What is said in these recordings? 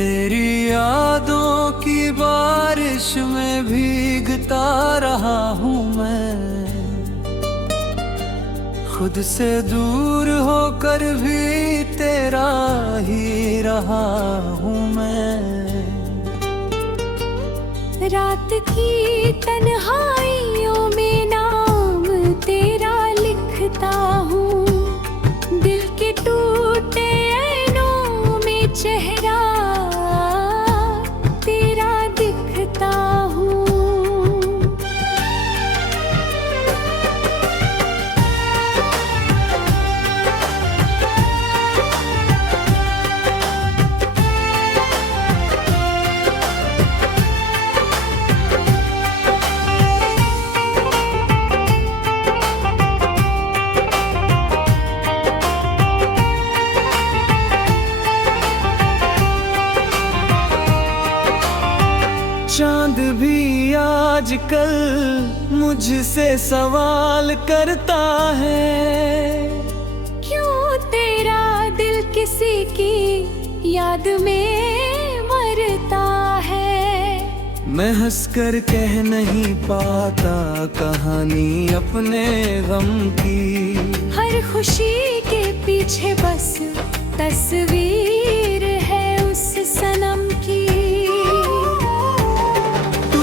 तेरी यादों की बारिश में भीगता रहा हूँ मैं, खुद से दूर होकर भी तेरा ही रहा हूँ मैं। रात की तन्हाइयों में नाम तेरा लिखता हूँ, दिल के टूटे ऐनों में चेहरा तेरा दिखता हूँ। चांद भी आजकल मुझसे सवाल करता है, क्यों तेरा दिल किसी की याद में मरता है। मैं हंसकर कह नहीं पाता कहानी अपने गम की, हर खुशी के पीछे बस तस्वीर है उस सनम की।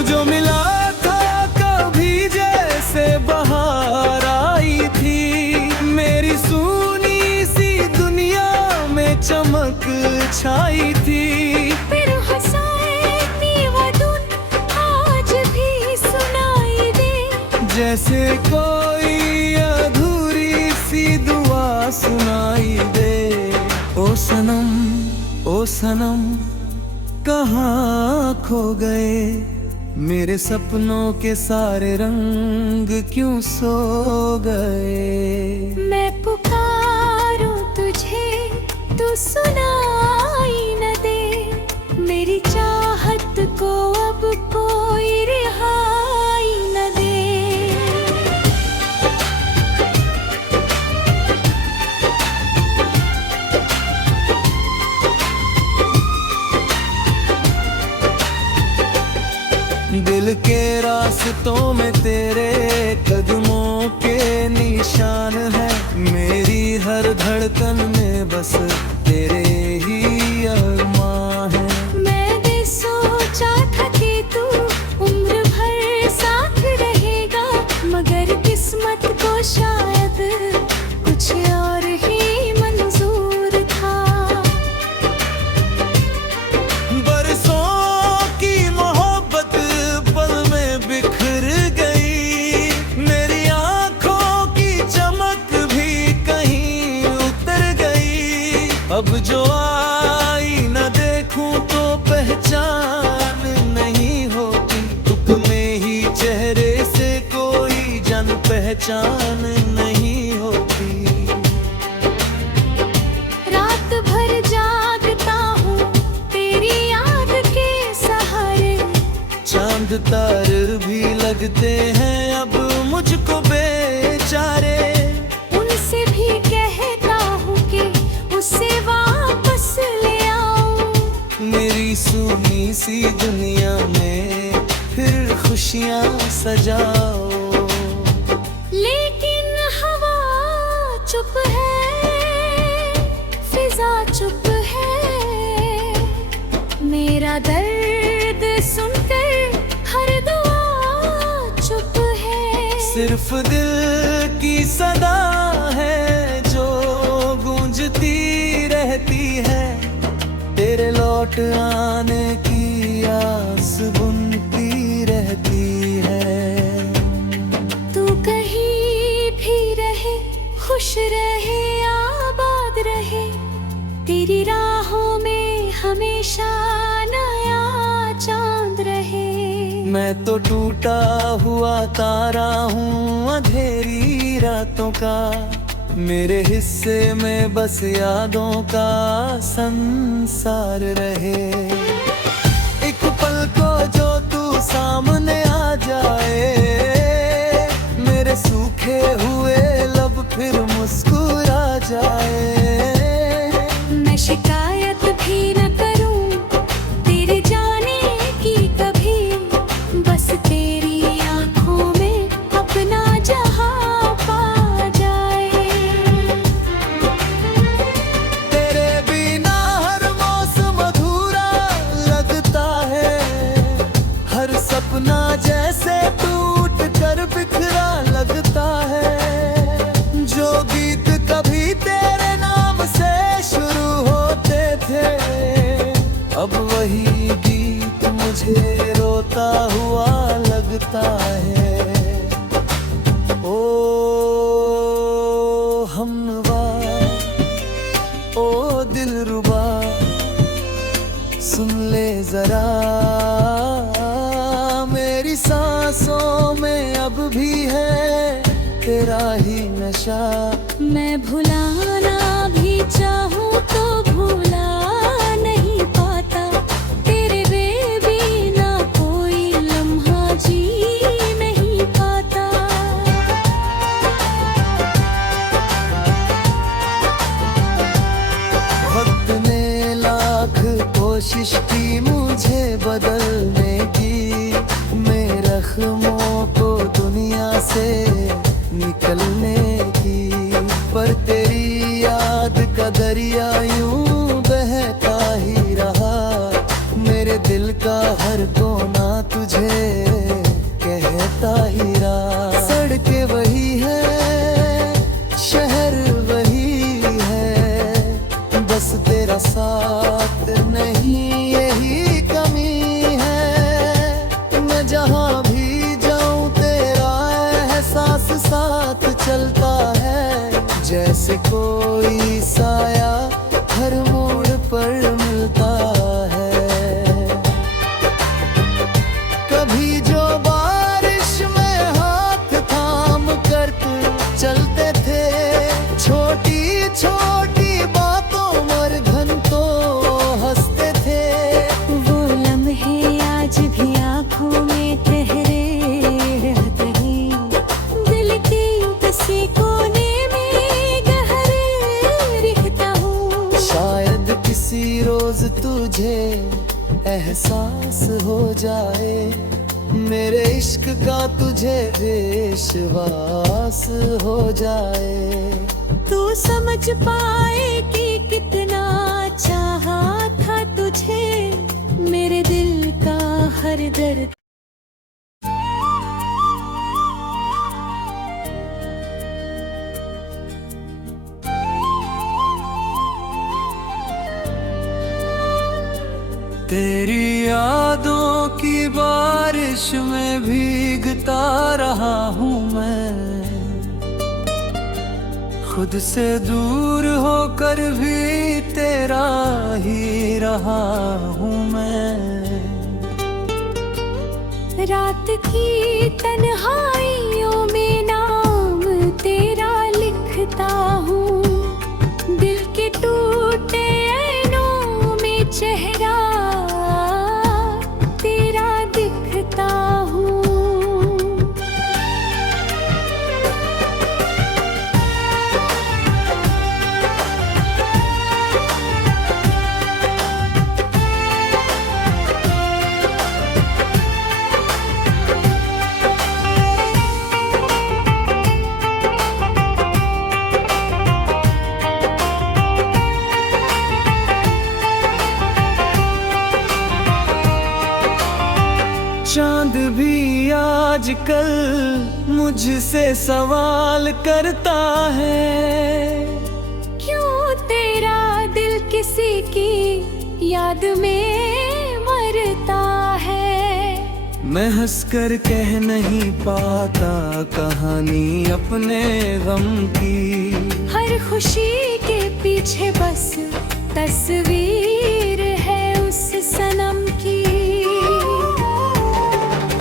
जो मिला था कभी जैसे बहार आई थी, मेरी सूनी सी दुनिया में चमक छाई थी। फिर हंसाई वो धुन आज भी सुनाई दे, जैसे कोई अधूरी सी दुआ सुनाई दे। ओ सनम कहाँ खो गए, मेरे सपनों के सारे रंग क्यों सो गए। मैं पुकारूं तुझे तू सुनाई न दे, मेरी चाहत को अब कोई रिहाई न दे। दिल के रास्तों में तेरे कदमों के निशान है, मेरी हर धड़कन में बस तेरे ही अरमां है। मैंने सोचा था कि तू उम्र भर साथ रहेगा, मगर किस्मत को शायद कुछ और ही मंजूर था। अब जो आई न देखूं तो पहचान नहीं होती, तुक में ही चेहरे से कोई जान पहचान नहीं होती। रात भर जागता हूँ तेरी याद के सहारे, चांद तारे भी लगते हैं अब मुझको बेचारे। उनसे भी कहता हूँ कि उसे वापस ले आओ, मेरी सूनी सी दुनिया में फिर खुशियाँ सजाओ। लेकिन हवा चुप है, फिजा चुप है, मेरा दर्द सुनकर हर दुआ चुप है। सिर्फ दिल की सदा है जो गूंजती रहती है, तेरे लौट आने की आस बुनती रहती है। तू कहीं भी रहे, खुश रहे, आबाद रहे, तेरी राहों में हमेशा नया चांद रहे। मैं तो टूटा हुआ तारा हूँ अंधेरी रातों का, मेरे हिस्से में बस यादों का संसार रहे। एक पल को जो तू सामने आ जाए, मेरे सूखे हुए लब फिर मुस्कुरा जाए। मैं शिकायत भी न करूं रोता हुआ लगता है। ओ हमनवा, ओ दिलरुबा, सुन ले जरा, मेरी सांसों में अब भी है तेरा ही नशा। मैं भुलाना भी चाहूँ तो भुला नहीं पाता, तेरे बिना कोई लम्हा जी नहीं पाता। वक्त ने लाख कोशिश की मुझे बदलने की, मेरे जख्मों को दुनिया से निकलने की, पर तेरी याद का दरिया यूं बहता ही रहा। मेरे दिल का हर कोना तुझे कहता ही रहा। सड़कें वही है, शहर वही है, बस तेरा साथ नहीं यही कमी है। मैं जहाँ भी जाऊँ तेरा एहसास साथ चलता है, जैसे कोई साया हर मोड़ पर मिलता है। कभी जो बारिश में हाथ थाम कर चलते थे, छोटी छोटी बातों पर घंटों हंसते थे। वो लम्हे आज भी आँखों में ठहरे रहते हैं, दिल के किसी कोने में गहरे रहता हूँ। शायद किसी रोज तुझे एहसास हो जाए, मेरे इश्क का तुझे विश्वास हो जाए। तू समझ पाए कि कितना चाहा था तुझे, मेरे दिल का हर दर्द। तेरी यादों की बारिश में भीगता रहा हूँ मैं, खुद से दूर होकर भी तेरा ही रहा हूँ मैं। रात की तन्हाइयों में नाम तेरा लिखता हूँ, दिल के टूटे ऐनों में चेहरा तेरा दिखता हूँ। चांद भी आजकल मुझसे सवाल करता है, क्यों तेरा दिल किसी की याद में मरता है। मैं हंसकर कह नहीं पाता कहानी अपने गम की, हर खुशी के पीछे बस तस्वीर है उस सनम की।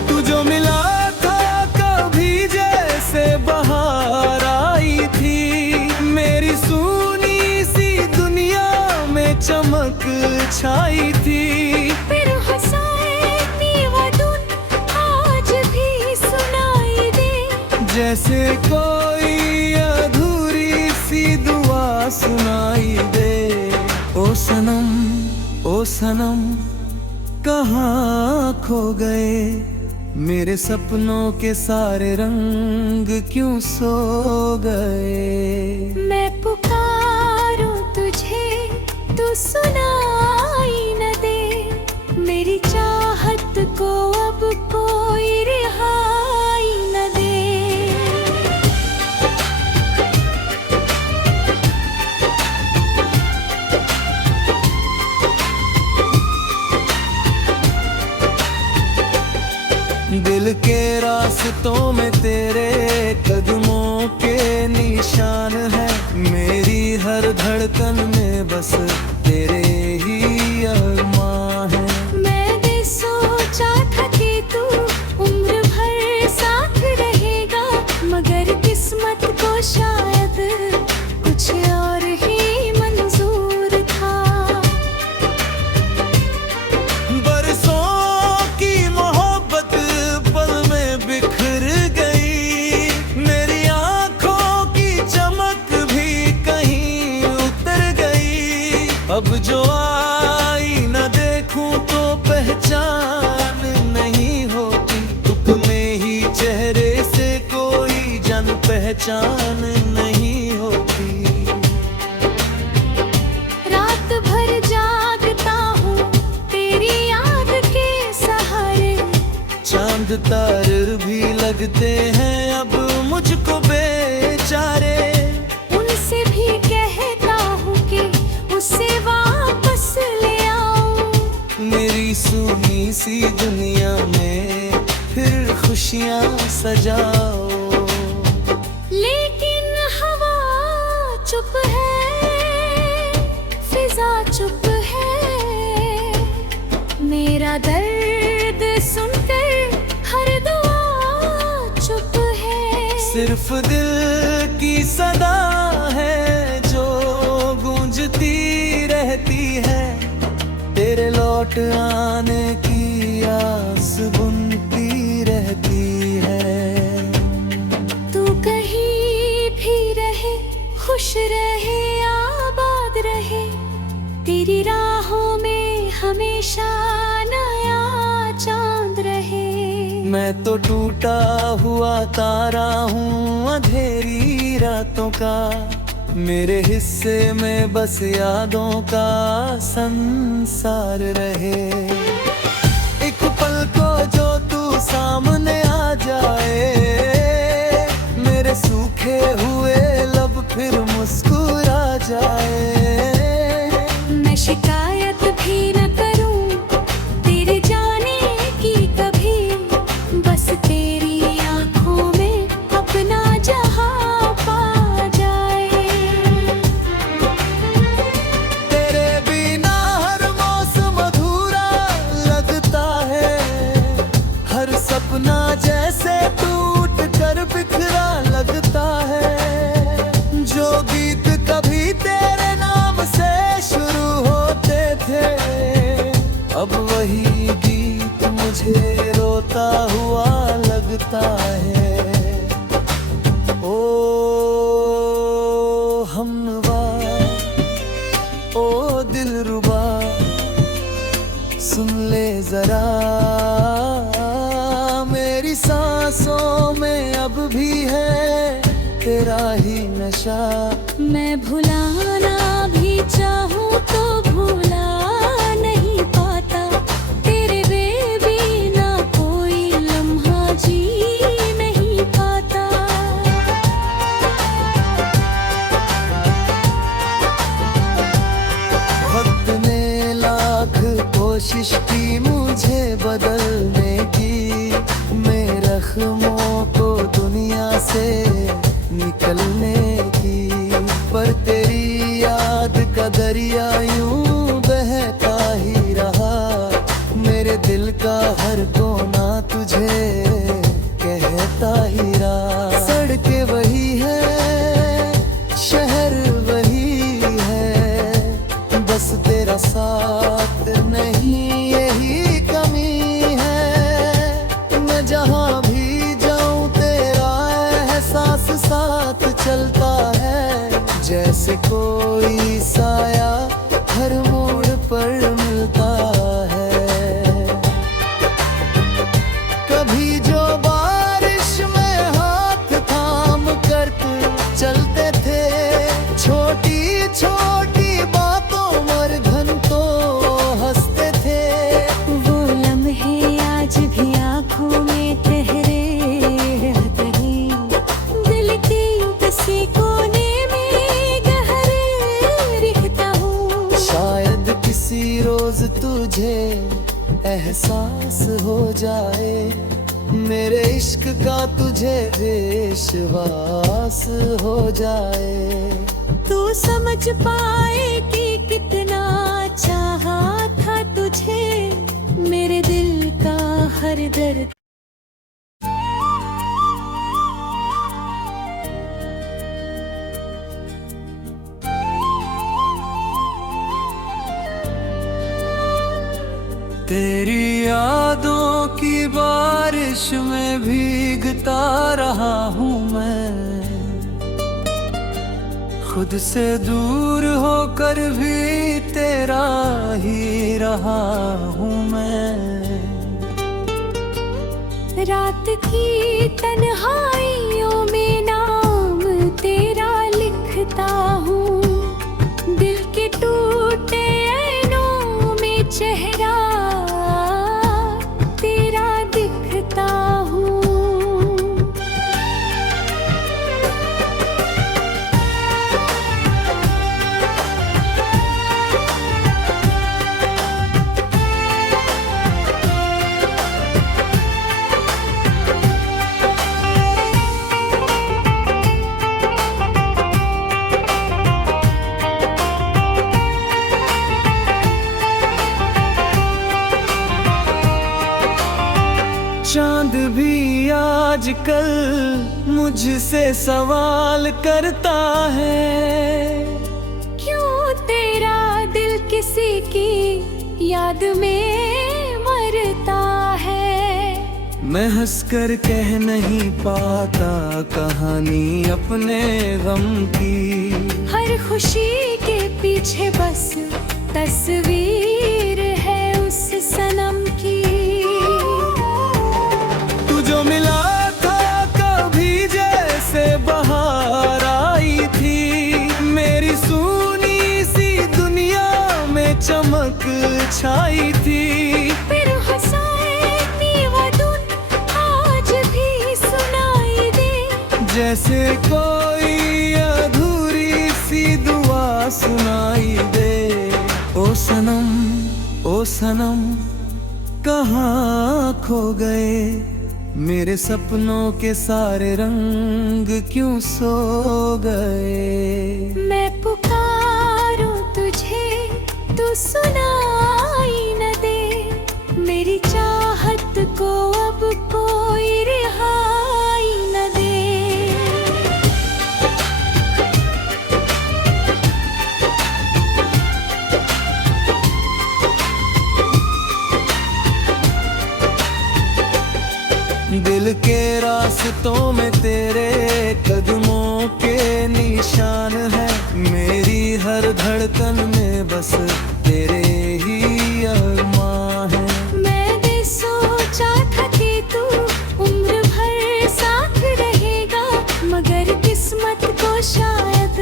तू जो मिला था कभी जैसे बहार आई थी, मेरी सूनी सी दुनिया में चमक छाई थी। फिर हंसाए वो धुन आज भी सुनाई दे, जैसे कोई अधूरी सी दुआ सुनाई दे। ओ सनम, ओ सनम, कहाँ खो गए मेरे सपनों के सारे रंग, क्यों सो गए। मैं पुकारूं तुझे तू सुनाई न दे, मेरी चाहत को अब कोई रिहाई न दे। दिल के रास्तों में तेरे कदमों के निशान है, मेरी हर धड़कन में बस तेरे ही अरमां है। मैंने सोचा था कि तू उम्र भर साथ रहेगा, मगर किस्मत को शायद कुछ और ही मंजूर था। बरसों की मोहब्बत पल में बिखर गई, मेरी आंखों की चमक भी कहीं उतर गई। अब जो आई न देखूं तो पहचान नहीं होती, तुम ही चेहरे से कोई जान पहचान नहीं होती। रात भर जागता हूँ तेरी याद के सहारे, चांद तारे भी लगते हैं अब मुझको बेचारे। उनसे भी कहता हूँ कि उसे वापस ले आओ, मेरी सुनी सी दुनिया में फिर खुशियाँ सजाओ। लेकिन हवा चुप है, फिजा चुप है, मेरा दर्द सुनकर हर दुआ चुप है। सिर्फ दिल की सदा है जो गूंजती रहती है, तेरे लौट आने की आस बुनती रहती है। तू कहीं भी रहे, खुश रहे, आबाद रहे, तेरी राहों में हमेशा नया चांद रहे। मैं तो टूटा हुआ तारा हूँ अंधेरी रातों का, मेरे हिस्से में बस यादों का संसार रहे। एक पल को जो तू सामने आ जाए, मेरे सूखे हुए लब फिर मुस्कुरा जाए। मैं शिकायत भी न करूं तेरे जाने की कभी, बस तेरी आंखों में अपना जहां पा जाए। तेरे बिना हर मौसम अधूरा लगता है, हर सपना जैसे टूट कर बिखरा लगता है। जो गीत कभी तेरे नाम से शुरू होते थे, अब वही गीत मुझे रोता हुआ लगता है। ओ हमनवा, ओ दिलरुबा, सुन ले जरा, मेरी सांसों में अब भी है तेरा ही नशा। मैं भुलाना भी चाहूं तो भुला नहीं पाता, तेरे बेबिना कोई लम्हा जी नहीं पाता। वक्त ने लाख कोशिश की मुझे बदलने की, मैं जख्मों को दुनिया से निकलने की, पर तेरी याद का दरिया यूं बहता ही रहा। मेरे दिल का हर कोना तुझे कहता ही रहा। सड़कें वही है, शहर वही है, बस तेरा साथ नहीं यही कमी है। मैं जहाँ भी जाऊँ तेरा एहसास साथ चलता है, जैसे कोई साया हर मोड़ पर मिलता है। कभी जो बारिश में हाथ थाम कर चलते थे, छोटी छोटी बातों पर घंटों हंसते थे। वो लम्हे आज भी आँखों में ठहरे रहते हैं, दिल के किसी कोने में गहरे रहता हूँ। शायद किसी रोज तुझे एहसास हो जाए, मेरे इश्क का तुझे विश्वास हो जाए। तू समझ पाए कि कितना चाहा था तुझे, मेरे दिल का हर दर्द। तेरी यादों की बारिश में भीगता रहा हूँ मैं, खुद से दूर होकर भी तेरा ही रहा हूँ मैं। रात की तन्हाइयों में नाम तेरा लिखता हूँ, दिल के टूटे ऐनों में चेहरा तेरा दिखता हूँ। चांद भी आजकल मुझसे सवाल करता है, क्यों तेरा दिल किसी की याद में मरता है। मैं हंसकर कह नहीं पाता कहानी अपने गम की, हर खुशी के पीछे बस तस्वीर है उस सनम की। तू जो मिला था कभी जैसे बहार आई थी, मेरी सूनी सी दुनिया में चमक छाई थी। फिर हंसाई वो धुन आज भी सुनाई दे, जैसे कोई अधूरी सी दुआ सुनाई दे। ओ सनम, ओ सनम कहाँ खो गए, मेरे सपनों के सारे रंग क्यों सो गए। मैं पुकारूं तुझे तू सुनाई न दे, मेरी चाहत को अब कोई रिहाई न दे। दिल के रास्तों में तेरे कदमों के निशान है, मेरी हर धड़कन में बस तेरे ही अरमां है। मैंने सोचा था कि तू उम्र भर साथ रहेगा, मगर किस्मत को शायद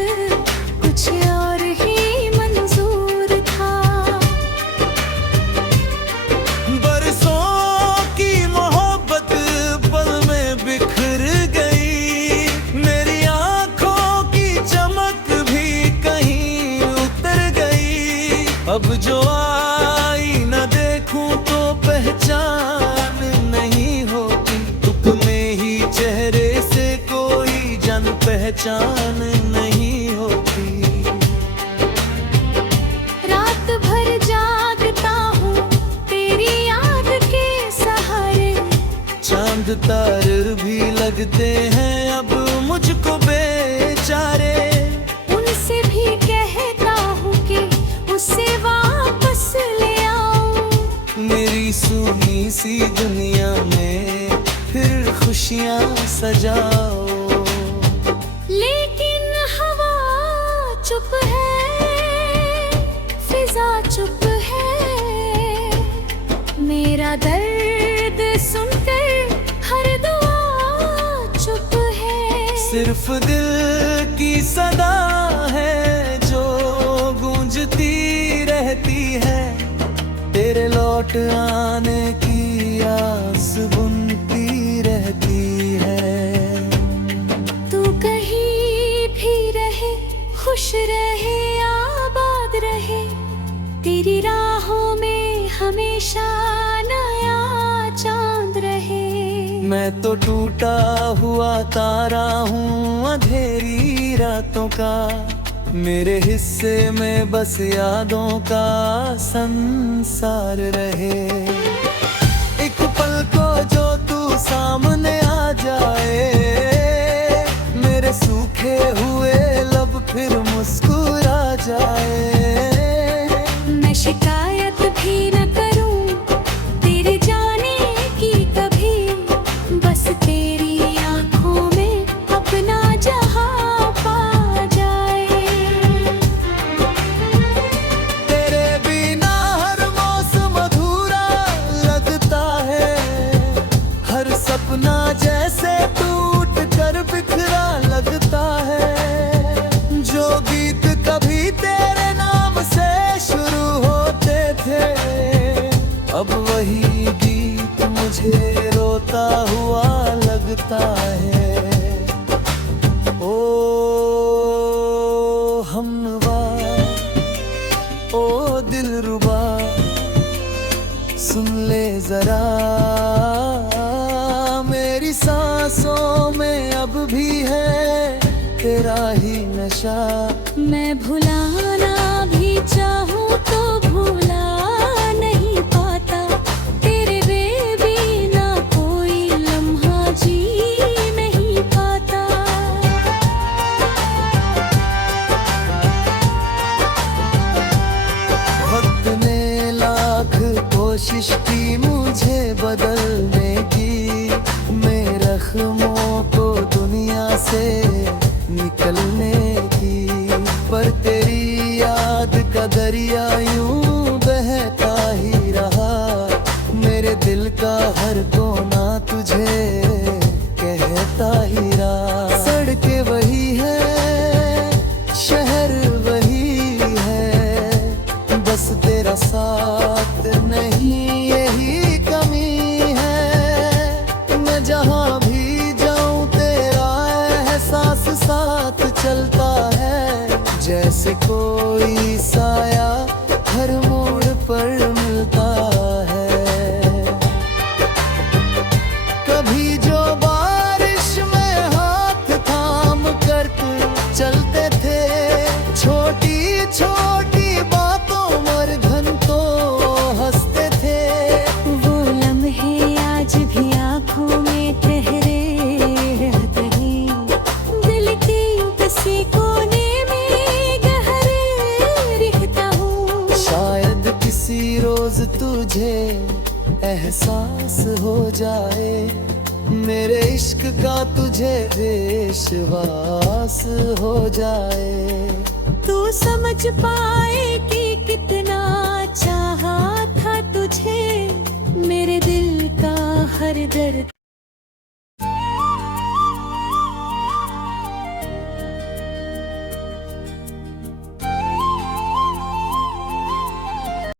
कुछ और ही मंजूर था। बरसों की मोहब्बत पल में बिखर गई, मेरी आंखों की चमक भी कहीं उतर गई। अब जो आई न देखूं तो पहचान नहीं होती, तुक में ही चेहरे से कोई जान पहचान नहीं होती। रात भर जागता हूँ तेरी याद के सहारे, चांद तारे भी लगते हैं अब मुझको बेचारे। उनसे भी कहता हूँ कि उसे वापस ले आओ, मेरी सूनी सी दुनिया में फिर खुशियाँ सजाओ। लेकिन हवा चुप है, फिजा चुप है, मेरा दर्द सुनकर हर दुआ चुप है। सिर्फ दिल की सदा है जो गूंजती रहती है, तेरे लौट आने की आस बुनती रहती है। तू कहीं भी रहे, खुश रहे, आबाद रहे, तेरी राहों में हमेशा नया चांद रहे। मैं तो टूटा हुआ तारा हूँ अंधेरी रातों का, मेरे हिस्से में बस यादों का संसार रहे। एक पल को जो तू सामने आ जाए, मेरे सूखे हुए लब फिर मुस्कुरा जाए। मैं शिकायत भी न करूं तेरे जाने की कभी, बस तेरी आंखों में अपना जहां पा जाए। तेरे बिना हर मौसम अधूरा लगता है, हर सपना जैसे टूट कर बिखरा लगता है। जो गीत कभी तेरे नाम से शुरू होते थे, अब वही गीत मुझे रोता हुआ लगता है। ओ हमनवा, ओ दिलरुबा, सुन ले जरा, मेरी सांसों में अब भी है तेरा ही नशा। मैं भुलाना भी चाहूं तो भुला नहीं पाता, तेरे बिना कोई लम्हा जी नहीं पाता। वक्त ने लाख कोशिश की मुझे बदलने की, मैं जख्मों को दुनिया से निकलने की, पर तेरी याद का दरिया यूं बहता ही रहा। मेरे दिल का हर कोना तुझे कहता ही रहा। सड़कें वही है, शहर वही है, बस तेरा साथ नहीं यही कमी है। मैं जहाँ भी जाऊँ तेरा एहसास साथ चलता है, जैसे कोई साया हर मोड़ पर मिलता है। कभी जो बारिश में हाथ थाम कर चलते थे, छोटी छोटी बातों पर घंटों हंसते थे। वो लम्हे आज भी आंखों में ठहरे रहते हैं, दिल के किसी कोने में गहरे रहता हूँ। शायद किसी रोज तुझे एहसास हो जाए, मेरे इश्क का तुझे विश्वास हो जाए। तू समझ पाए कि कितना चाहा था तुझे, मेरे दिल का हर दर्द